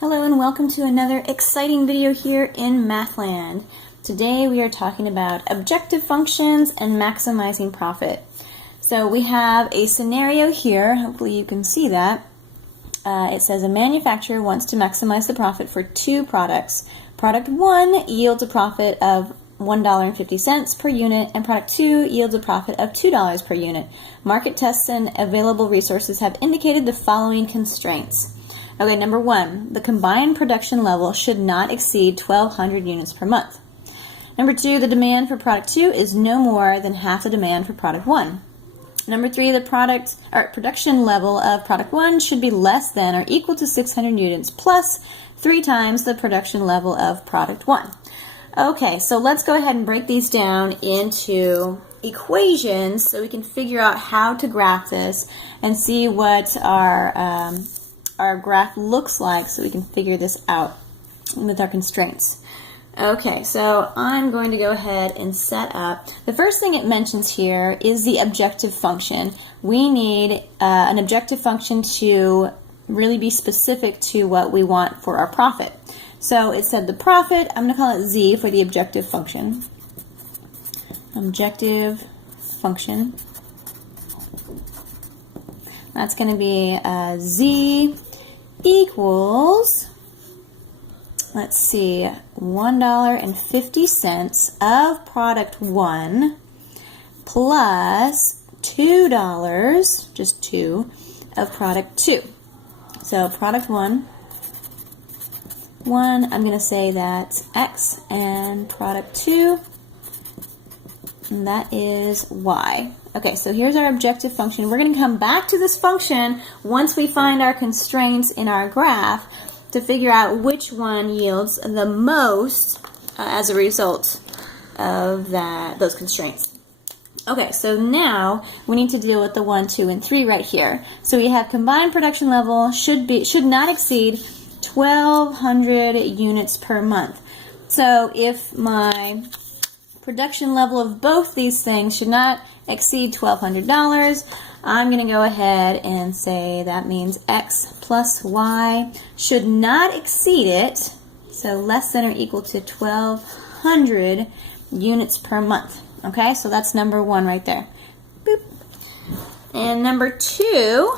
Hello and welcome to another exciting video here in Mathland. Today we are talking about objective functions and maximizing profit. So we have a scenario here, hopefully you can see that. It says a manufacturer wants to maximize the profit for two products. Product 1 yields a profit of $1.50 per unit, and product 2 yields a profit of $2 per unit. Market tests and available resources have indicated the following constraints. Okay, number 1, the combined production level should not exceed 1,200 units per month. Number 2, the demand for product 2 is no more than half the demand for product 1. Number 3, the production level of product 1 should be less than or equal to 600 units plus 3 times the production level of product 1. Okay, so let's go ahead and break these down into equations so we can figure out how to graph this and see what our graph looks like so we can figure this out with our constraints. Okay, so I'm going to go ahead and set up. The first thing it mentions here is the objective function. We need an objective function to really be specific to what we want for our profit. So it said the profit, I'm going to call it Z for the objective function. Objective function. That's going to be Z equals, let's see, $1.50 of product 1 plus $2, just 2, of product 2. So product 1, I'm going to say that's X, and product 2, and that is Y. Okay, so here's our objective function. We're going to come back to this function once we find our constraints in our graph to figure out which one yields the most as a result of those constraints. Okay, so now we need to deal with the 1, 2, and 3 right here. So we have combined production level should not exceed 1,200 units per month. So if my production level of both these things should not exceed $1,200, I'm going to go ahead and say that means X plus Y should not exceed it, so less than or equal to 1,200 units per month. Okay, so that's number 1 right there. Boop. And number 2,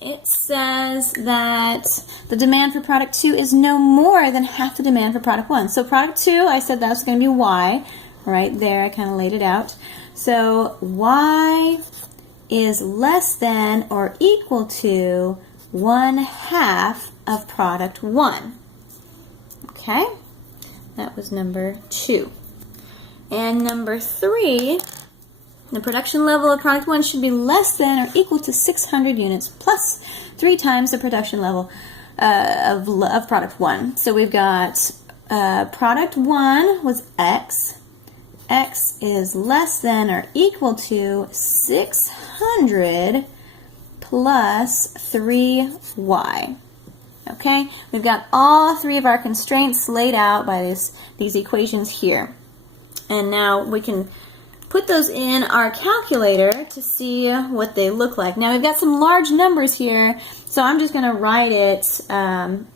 it says that the demand for product 2 is no more than half the demand for product 1. So product 2, I said that's going to be Y. Right there, I kind of laid it out. So Y is less than or equal to 1/2 of product 1. Okay, that was number 2. And number 3, the production level of product 1 should be less than or equal to 600 units plus 3 times the production level of product 1. So we've got product 1 was X. X is less than or equal to 600 plus 3Y. Okay, we've got all 3 of our constraints laid out by these equations here. And now we can put those in our calculator to see what they look like. Now we've got some large numbers here, so I'm just going to write it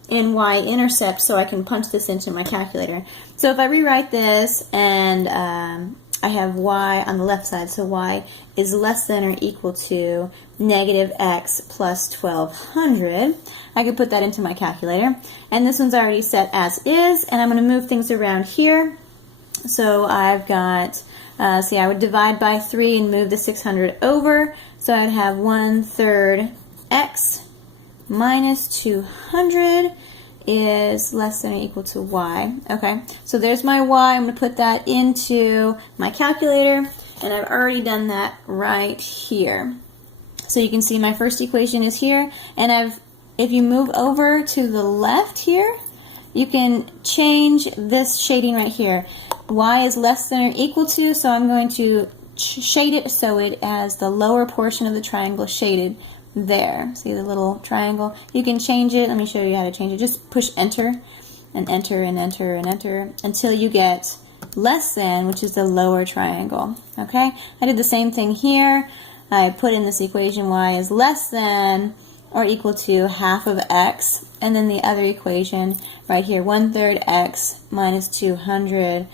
in y-intercept so I can punch this into my calculator. So if I rewrite this and I have y on the left side, so y is less than or equal to negative x plus 1,200, I could put that into my calculator. And this one's already set as is, and I'm going to move things around here. So I've got, see, I would divide by 3 and move the 600 over. So I'd have 1/3 x minus 200 is less than or equal to y. Okay, so there's my y. I'm going to put that into my calculator, and I've already done that right here. So you can see my first equation is here, and if you move over to the left here, you can change this shading right here. Y is less than or equal to, so I'm going to shade it so it has the lower portion of the triangle shaded there. See the little triangle? You can change it. Let me show you how to change it. Just push enter and enter and enter and enter until you get less than, which is the lower triangle. Okay? I did the same thing here. I put in this equation, y is less than or equal to half of x, and then the other equation right here, 1/3 x minus 200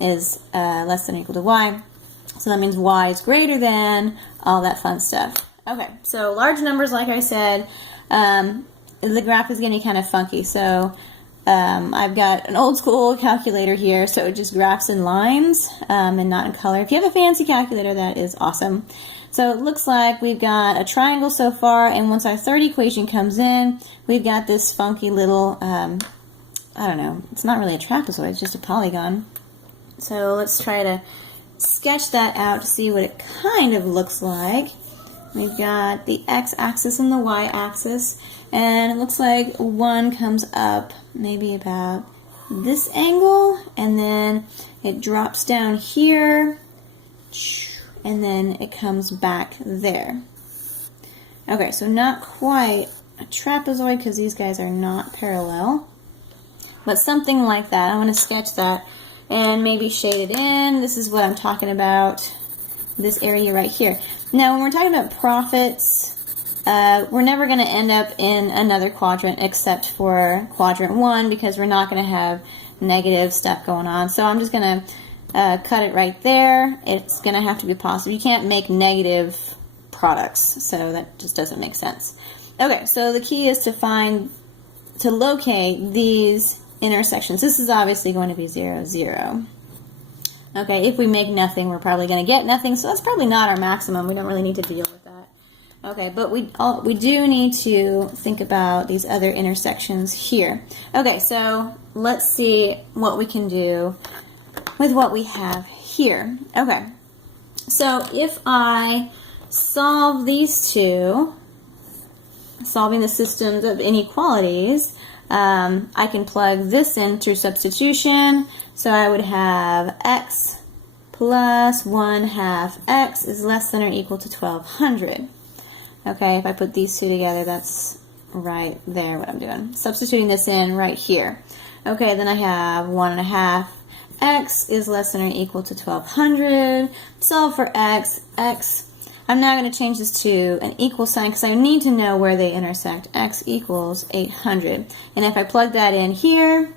is less than or equal to y. So that means y is greater than all that fun stuff. Okay, so large numbers, like I said, the graph is going to be kind of funky. So I've got an old school calculator here, so it just graphs in lines and not in color. If you have a fancy calculator, that is awesome. So it looks like we've got a triangle so far, and once our third equation comes in, we've got this funky little, I don't know, it's not really a trapezoid, it's just a polygon. So let's try to sketch that out to see what it kind of looks like. We've got the x-axis and the y-axis, and it looks like one comes up maybe about this angle, and then it drops down here, and then it comes back there. Okay, so not quite a trapezoid because these guys are not parallel, but something like that. I want to sketch that and maybe shade it in. This is what I'm talking about, this area right here. Now, when we're talking about profits, we're never going to end up in another quadrant except for quadrant 1 because we're not going to have negative stuff going on. So I'm just going to cut it right there. It's going to have to be positive. You can't make negative products, so that just doesn't make sense. Okay, so the key is to locate these intersections. This is obviously going to be 0, 0. Okay, if we make nothing, we're probably going to get nothing, so that's probably not our maximum. We don't really need to deal with that. Okay, but we do need to think about these other intersections here. Okay, so let's see what we can do with what we have here. Okay, so if I solve these two, solving the systems of inequalities, I can plug this in through substitution. So I would have x plus 1/2 x is less than or equal to 1200. Okay, if I put these two together, that's right there what I'm doing. Substituting this in right here. Okay, then I have 1/2 x is less than or equal to 1200. Solve for x. I'm now going to change this to an equal sign because I need to know where they intersect. X equals 800. And if I plug that in here,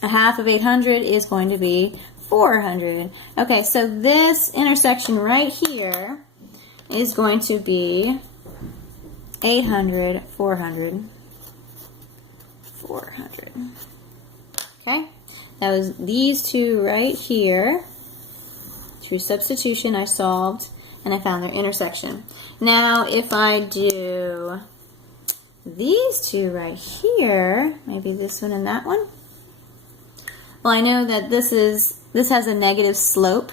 1/2 of 800 is going to be 400. Okay, so this intersection right here is going to be 800, 400, 400. Okay, that was these two right here. Through substitution, I solved and I found their intersection. Now, if I do these two right here, maybe this one and that one. Well, I know that this has a negative slope,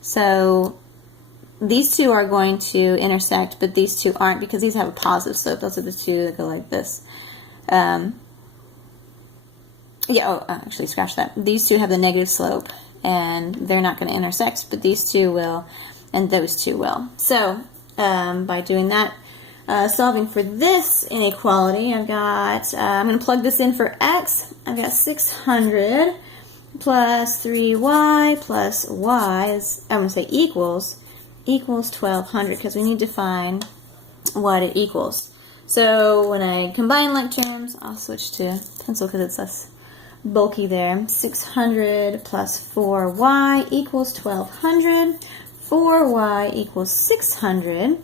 so these two are going to intersect, but these two aren't because these have a positive slope. Those are the two that go like this. Actually, scratch that. These two have the negative slope, and they're not going to intersect, but these two will, and those two will. So, by doing that, solving for this inequality, I've got, I'm going to plug this in for x. I've got 600 plus 3y plus y is, I'm going to say equals 1200 because we need to find what it equals. So when I combine like terms, I'll switch to pencil because it's less bulky there. 600 plus 4y equals 1200. 4y equals 600.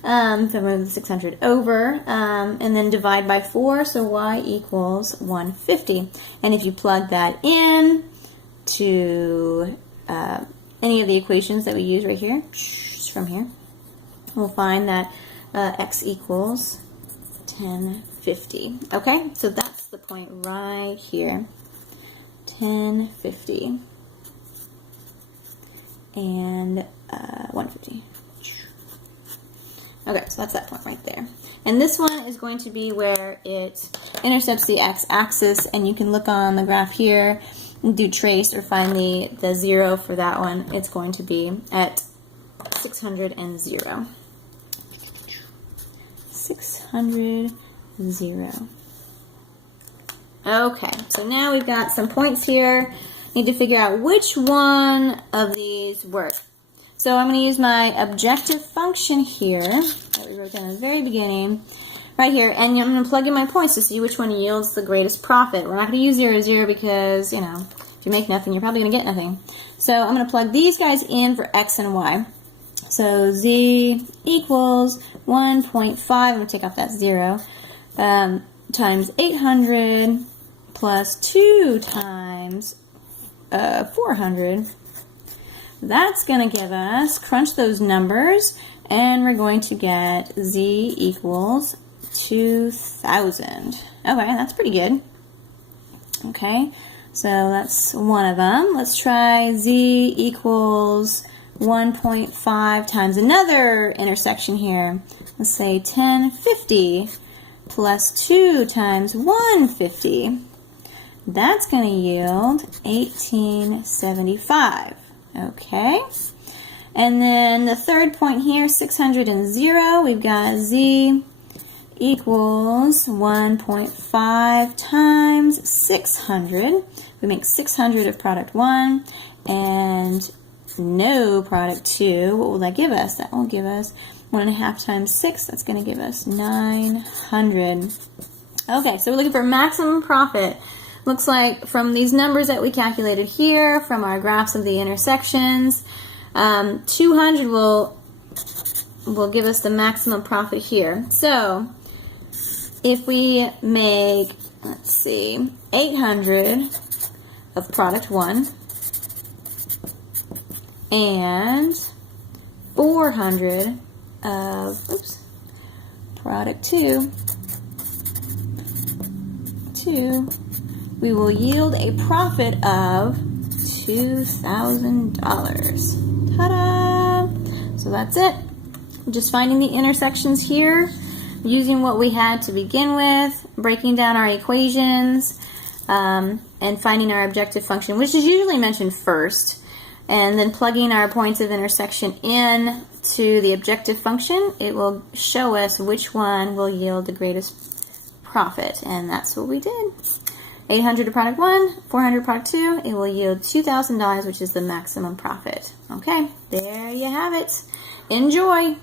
So I'm going to move the 600 over and then divide by 4, so y equals 150. And if you plug that in to any of the equations that we use right here, from here, we'll find that x equals 1050. Okay, so that's the point right here, 1050 and 150. Okay, so that's that point right there. And this one is going to be where it intercepts the x-axis, and you can look on the graph here and do trace or find the 0 for that one. It's going to be at 600 and 0. 600, 0. Okay, so now we've got some points here. Need to figure out which one of these work. So I'm going to use my objective function here that we wrote down at the very beginning right here, and I'm going to plug in my points to see which one yields the greatest profit. We're not going to use 0, 0 because, you know, if you make nothing, you're probably going to get nothing. So I'm going to plug these guys in for x and y. So z equals 1.5, I'm going to take off that 0, times 800 plus 2 times 400. That's going to give us, crunch those numbers, and we're going to get z equals 2,000. Okay, that's pretty good. Okay, so that's one of them. Let's try z equals 1.5 times another intersection here. Let's say 1050 plus 2 times 150. That's going to yield 1875. Okay. And then the third point here, 600 and 0, we've got z equals 1.5 times 600. We make 600 of product 1 and no product 2. What will that give us? That will give us 1.5 times 6. That's going to give us 900. Okay, so we're looking for maximum profit. Looks like from these numbers that we calculated here, from our graphs of the intersections, 200 will give us the maximum profit here. So if we make, let's see, 800 of product 1 and 400 of product 2, we will yield a profit of $2,000. Ta-da! So that's it. Just finding the intersections here, using what we had to begin with, breaking down our equations, and finding our objective function, which is usually mentioned first, and then plugging our points of intersection in to the objective function. It will show us which one will yield the greatest profit, and that's what we did. 800 to product 1, 400 product 2, it will yield $2,000, which is the maximum profit. Okay, there you have it. Enjoy!